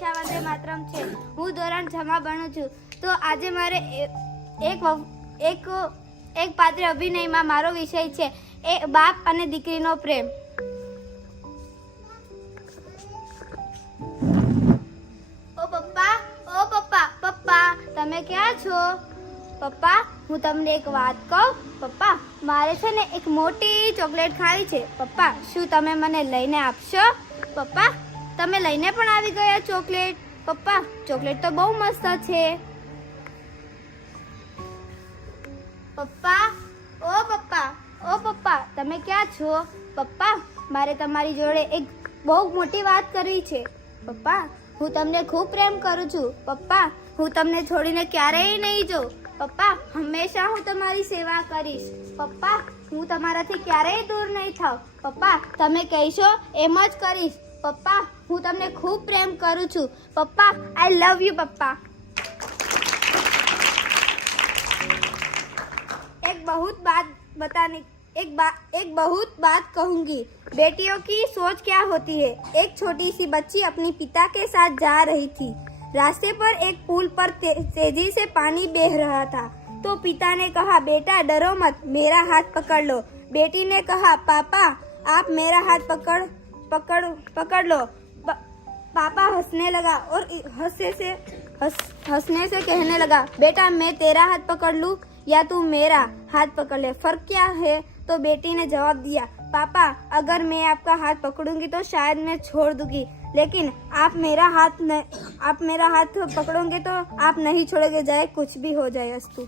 પરીક્ષા વંદે માતરમ છે। હું ધોરણ 6 માં ભણું છું। તો આજે મારે એક પાત્ર અભિનયમાં મારો વિષય છે એ બાપ અને દીકરીનો પ્રેમ। ઓ પપ્પા પપ્પા તમે ક્યાં છો? પપ્પા હું તમને એક વાત કહું? પપ્પા મારે છે ને એક મોટી ચોકલેટ ખાવી છે। પપ્પા શું તમે મને લઈને આપશો? પપ્પા તમે લઈને પણ આવી ગયા ચોકલેટ? પપ્પા ચોકલેટ તો બહુ મસ્ત છે। પપ્પા ઓ પપ્પા તમે ક્યાં છો? પપ્પા મારે તમારી જોડે એક બહુ મોટી વાત કરવી છે। પપ્પા હું તમને ખૂબ પ્રેમ કરું છું। પપ્પા હું તમને છોડીને ક્યારેય નહીં જાઉં। પપ્પા હંમેશા હું તમારી સેવા કરીશ। પપ્પા હું તમારાથી ક્યારેય દૂર નહીં થાઉં। પપ્પા તમે કહેશો એમ જ કરીશ। પપ્પા હું તમને ખૂબ પ્રેમ કરું છું। પપ્પા આઈ લવ યુ પપ્પા। एक बहुत बात कहूंगी। बेटियों की सोच क्या होती है। एक छोटी सी बच्ची अपनी पिता के साथ जा रही थी। रास्ते पर एक पुल पर तेजी से पानी बह रहा था। तो पिता ने कहा बेटा डरो मत, मेरा हाथ पकड़ लो। बेटी ने कहा पापा आप मेरा हाथ पकड़ लो। पापा हंसने लगा और हंसने से कहने लगा बेटा मैं तेरा हाथ पकड़ लूं या तू मेरा हाथ पकड़ ले, फर्क क्या है? तो बेटी ने जवाब दिया पापा अगर मैं आपका हाथ पकड़ूंगी तो शायद मैं छोड़ दूंगी, लेकिन आप मेरा हाथ पकड़ोगे तो आप नहीं छोड़ोगे, जाए कुछ भी हो जाए। अस्तु।